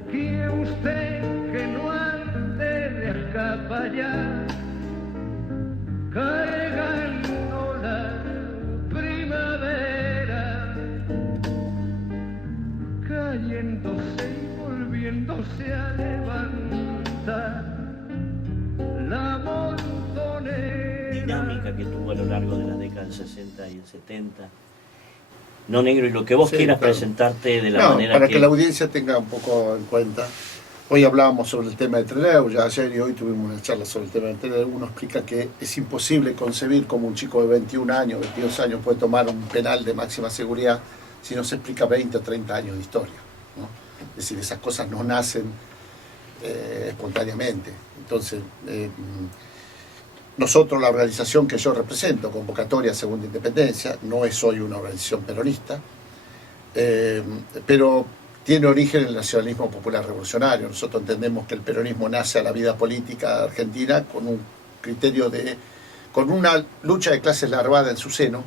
quiere usted que no ande de acapallar, cargando la primavera, cayéndose y volviéndose a levantar la montonera. Dinámica que tuvo a lo largo de la década del 60 y el 70. No, Negro, y lo que vos quieras claro. Presentarte de la manera para que la audiencia tenga un poco en cuenta. Hoy hablábamos sobre el tema de Trelew, ya ayer y hoy tuvimos una charla sobre el tema de Trelew. Uno explica que es imposible concebir cómo un chico de 21 años, 22 años puede tomar un penal de máxima seguridad si no se explica 20 o 30 años de historia, ¿no? Es decir, esas cosas no nacen espontáneamente. Entonces, nosotros, la organización que yo represento, Convocatoria Segunda Independencia, no es hoy una organización peronista, pero tiene origen en el nacionalismo popular revolucionario. Nosotros entendemos que el peronismo nace a la vida política argentina con un criterio con una lucha de clases larvada en su seno,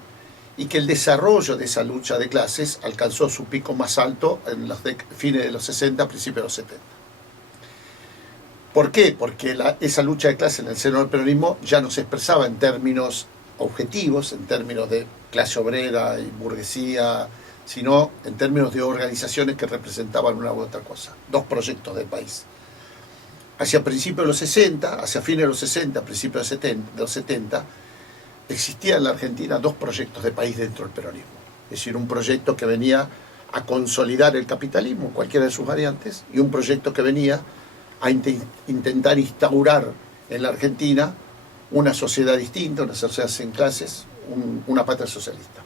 y que el desarrollo de esa lucha de clases alcanzó su pico más alto en los fines de los 60, principios de los 70. ¿Por qué? Porque esa lucha de clases en el seno del peronismo ya no se expresaba en términos objetivos, en términos de clase obrera y burguesía, sino en términos de organizaciones que representaban una u otra cosa, dos proyectos del país. Hacia principios de los 60, hacia fines de los 60, principios de los 70, existían en la Argentina dos proyectos de país dentro del peronismo. Es decir, un proyecto que venía a consolidar el capitalismo, cualquiera de sus variantes, y un proyecto que venía a intentar instaurar en la Argentina una sociedad distinta, una sociedad sin clases, una patria socialista.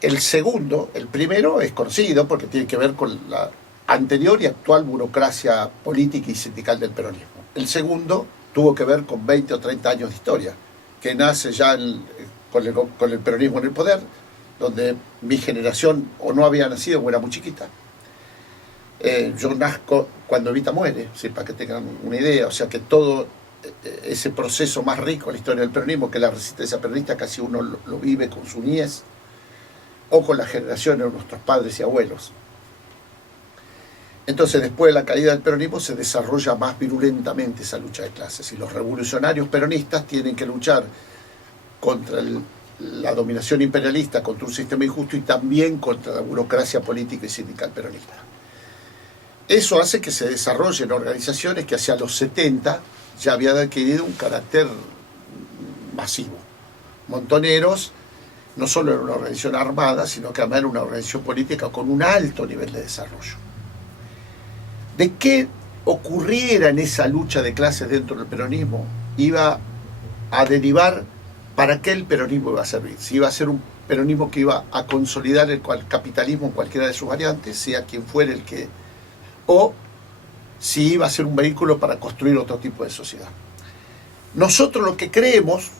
El segundo, el primero, es conocido porque tiene que ver con la anterior y actual burocracia política y sindical del peronismo. El segundo tuvo que ver con 20 o 30 años de historia, que nace ya con el peronismo en el poder, donde mi generación o no había nacido o era muy chiquita. Yo nazco cuando Evita muere, ¿sí? Para que tengan una idea, o sea que todo ese proceso más rico en la historia del peronismo, que la resistencia peronista, casi uno lo vive con su niñez o con las generaciones de nuestros padres y abuelos. Entonces, después de la caída del peronismo se desarrolla más virulentamente esa lucha de clases, y los revolucionarios peronistas tienen que luchar contra la dominación imperialista, contra un sistema injusto y también contra la burocracia política y sindical peronista. Eso hace que se desarrollen organizaciones que hacia los 70 ya habían adquirido un carácter masivo. Montoneros no solo era una organización armada, sino que además era una organización política con un alto nivel de desarrollo. De qué ocurriera en esa lucha de clases dentro del peronismo iba a derivar para qué el peronismo iba a servir. Si iba a ser un peronismo que iba a consolidar el capitalismo en cualquiera de sus variantes, sea quien fuera el que, o si iba a ser un vehículo para construir otro tipo de sociedad. Nosotros lo que creemos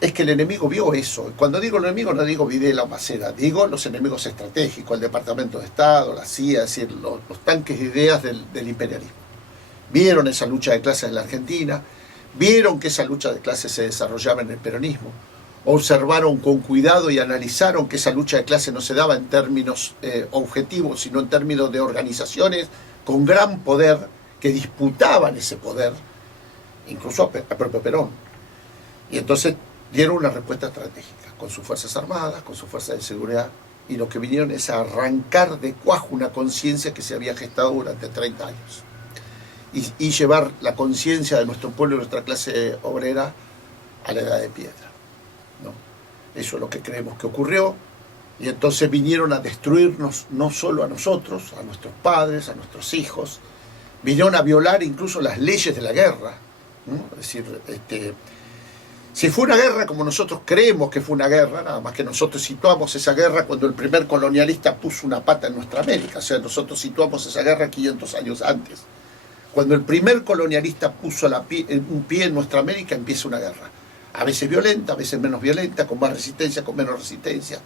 es que el enemigo vio eso. Cuando digo el enemigo no digo Videla o Macera, digo los enemigos estratégicos, el Departamento de Estado, la CIA, es decir, los tanques de ideas del imperialismo. Vieron esa lucha de clases en la Argentina, vieron que esa lucha de clases se desarrollaba en el peronismo, observaron con cuidado y analizaron que esa lucha de clases no se daba en términos objetivos, sino en términos de organizaciones con gran poder que disputaban ese poder, incluso a propio Perón. Y entonces dieron una respuesta estratégica, con sus fuerzas armadas, con sus fuerzas de seguridad, y lo que vinieron es a arrancar de cuajo una conciencia que se había gestado durante 30 años. Y llevar la conciencia de nuestro pueblo y nuestra clase obrera a la edad de piedra, ¿no? Eso es lo que creemos que ocurrió, y entonces vinieron a destruirnos no solo a nosotros, a nuestros padres, a nuestros hijos, vinieron a violar incluso las leyes de la guerra, ¿no? Es decir, si fue una guerra como nosotros creemos que fue una guerra, nada más que nosotros situamos esa guerra cuando el primer colonialista puso una pata en nuestra América, o sea, nosotros situamos esa guerra 500 años antes. Cuando el primer colonialista puso un pie en nuestra América, empieza una guerra. A veces violenta, a veces menos violenta, con más resistencia, con menos resistencia.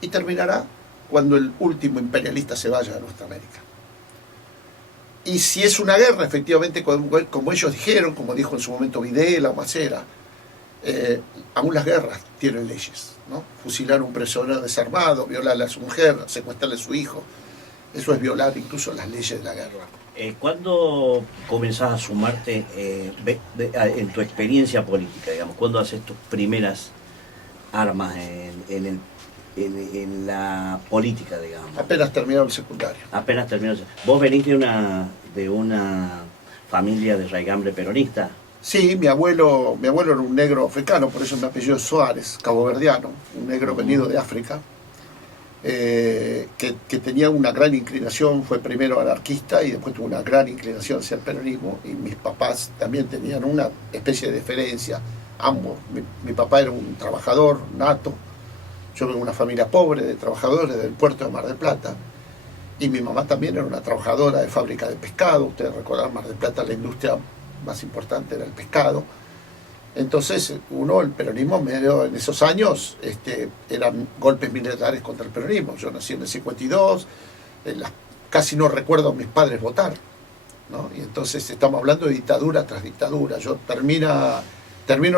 Y terminará cuando el último imperialista se vaya de nuestra América. Y si es una guerra, efectivamente, como ellos dijeron, como dijo en su momento Videla o Macera, aún las guerras tienen leyes, ¿no? Fusilar a un prisionero desarmado, violarle a su mujer, secuestrarle a su hijo. Eso es violar incluso las leyes de la guerra. ¿Cuándo comenzás a sumarte en tu experiencia política, digamos? ¿Cuándo haces tus primeras armas en la política, digamos? Apenas terminaron el secundario. Apenas terminó. ¿Vos venís de una familia de raigambre peronista? Sí, mi abuelo era un negro africano, por eso mi apellido es Suárez, caboverdiano, un negro venido de África, que tenía una gran inclinación, fue primero anarquista y después tuvo una gran inclinación hacia el peronismo, y mis papás también tenían una especie de deferencia, ambos. Mi papá era un trabajador nato, yo vengo de una familia pobre de trabajadores del puerto de Mar del Plata, y mi mamá también era una trabajadora de fábrica de pescado. Ustedes recordarán, Mar del Plata, la industria más importante era el pescado. Entonces, el peronismo medio en esos años eran golpes militares contra el peronismo. Yo nací en el 52, casi no recuerdo a mis padres votar, ¿no? Y entonces estamos hablando de dictadura tras dictadura. Yo termino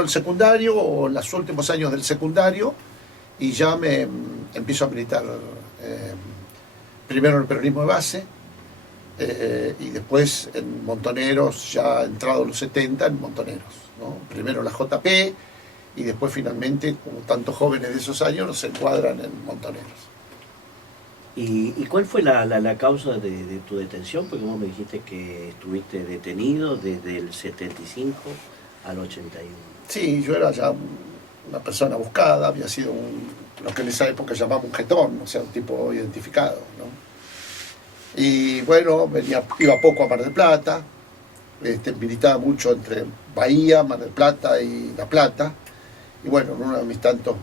el secundario, o los últimos años del secundario, y ya me empiezo a militar primero en el peronismo de base, y después en Montoneros, ya entrados los 70, en Montoneros, ¿no? Primero la JP, y después finalmente, como tantos jóvenes de esos años, nos encuadran en Montoneros. ¿Y cuál fue la causa de tu detención? Porque vos me dijiste que estuviste detenido desde el 75 al 81. Sí, yo era ya una persona buscada, había sido lo que en esa época llamamos un jetón, o sea, un tipo identificado, ¿no? Y bueno, iba poco a Mar del Plata, militaba mucho entre Bahía, Mar del Plata y La Plata, y bueno, en uno de mis tantos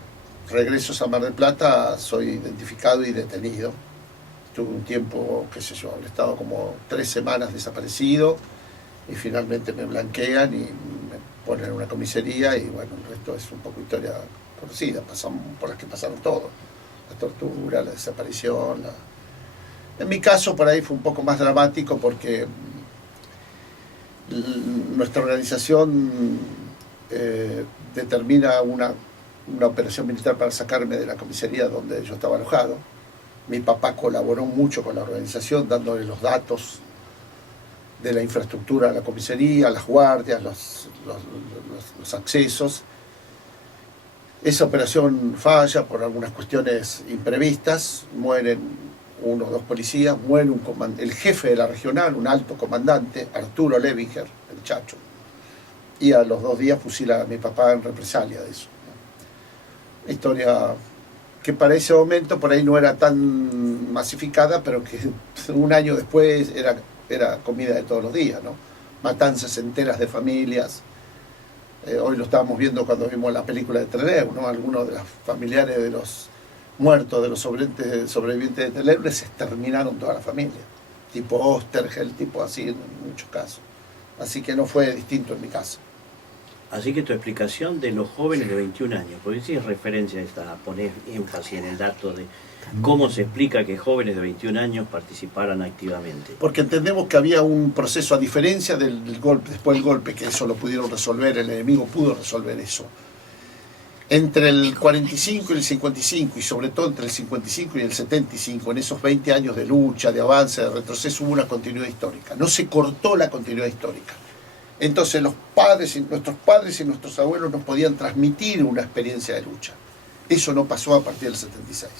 regresos a Mar del Plata soy identificado y detenido. Estuve un tiempo, qué sé yo, he estado como 3 semanas desaparecido, y finalmente me blanquean y me ponen en una comisaría, y bueno, el resto es un poco historia conocida, pasamos por las que pasaron todos: la tortura, la desaparición. En mi caso por ahí fue un poco más dramático, porque nuestra organización determina una operación militar para sacarme de la comisaría donde yo estaba alojado. Mi papá colaboró mucho con la organización, dándole los datos de la infraestructura a la comisaría, las guardias, los accesos. Esa operación falla por algunas cuestiones imprevistas, mueren 1 o 2 policías, muere el jefe de la regional, un alto comandante, Arturo Levinger, el Chacho, y a los 2 días fusila a mi papá en represalia de eso, ¿no? Historia que para ese momento por ahí no era tan masificada, pero que un año después era comida de todos los días, ¿no? Matanzas enteras de familias. Hoy lo estábamos viendo cuando vimos la película de Trelew, ¿no? Algunos de los familiares de los muertos, de los sobrevivientes de Trelew, les exterminaron toda la familia, tipo Ostergel, tipo así, en muchos casos. Así que no fue distinto en mi caso. Así que tu explicación de los jóvenes de 21 años, porque si es referencia a esta, poner énfasis en el dato de cómo se explica que jóvenes de 21 años participaran activamente. Porque entendemos que había un proceso, a diferencia del golpe, después del golpe, que eso lo pudieron resolver, el enemigo pudo resolver eso. Entre el 45 y el 55, y sobre todo entre el 55 y el 75, en esos 20 años de lucha, de avance, de retroceso, hubo una continuidad histórica. No se cortó la continuidad histórica. Entonces nuestros padres y nuestros abuelos nos podían transmitir una experiencia de lucha. Eso no pasó a partir del 76.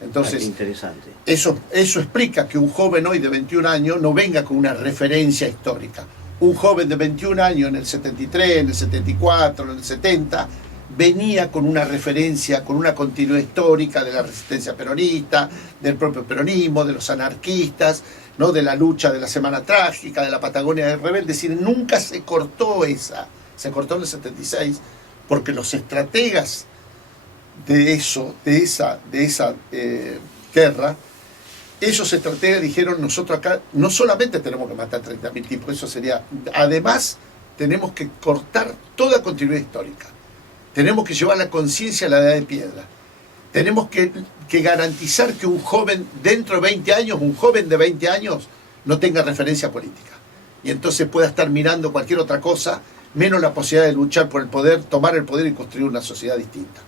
Entonces, interesante. Eso explica que un joven hoy de 21 años no venga con una referencia histórica. Un joven de 21 años en el 73, en el 74, en el 70, venía con una referencia, con una continuidad histórica de la resistencia peronista, del propio peronismo, de los anarquistas, ¿no? De la lucha de la Semana Trágica, de la Patagonia del Rebelde. Es decir, nunca se cortó se cortó en el 76, porque los estrategas de esa guerra, esos estrategas dijeron: nosotros acá no solamente tenemos que matar 30.000 tipos, eso sería, además tenemos que cortar toda continuidad histórica, tenemos que llevar la conciencia a la edad de piedra, tenemos que garantizar que un joven dentro de 20 años, un joven de 20 años, no tenga referencia política, y entonces pueda estar mirando cualquier otra cosa, menos la posibilidad de luchar por el poder, tomar el poder y construir una sociedad distinta.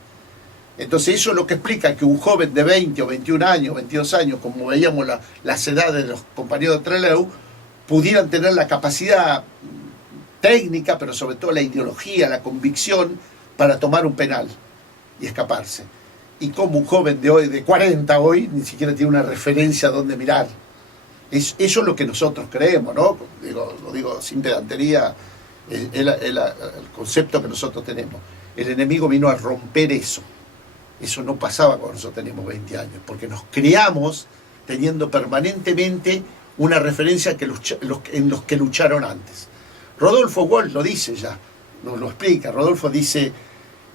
Entonces eso es lo que explica que un joven de 20 o 21 años, 22 años, como veíamos las edades de los compañeros de Trelew, pudieran tener la capacidad técnica, pero sobre todo la ideología, la convicción para tomar un penal y escaparse. Y como un joven de hoy, de 40 hoy, ni siquiera tiene una referencia a dónde mirar. Eso es lo que nosotros creemos, ¿no? Lo digo sin pedantería, es el concepto que nosotros tenemos. El enemigo vino a romper eso. Eso no pasaba cuando nosotros teníamos 20 años, porque nos criamos teniendo permanentemente una referencia en los que lucharon antes. Rodolfo Walsh lo dice ya, nos lo explica. Rodolfo dice,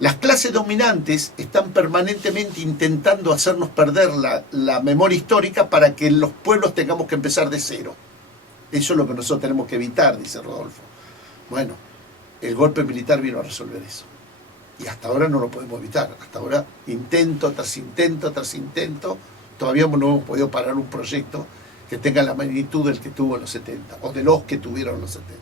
las clases dominantes están permanentemente intentando hacernos perder la memoria histórica para que los pueblos tengamos que empezar de cero. Eso es lo que nosotros tenemos que evitar, dice Rodolfo. Bueno, el golpe militar vino a resolver eso. Y hasta ahora no lo podemos evitar. Hasta ahora, intento tras intento tras intento, todavía no hemos podido parar un proyecto que tenga la magnitud del que tuvo en los 70, o de los que tuvieron en los 70.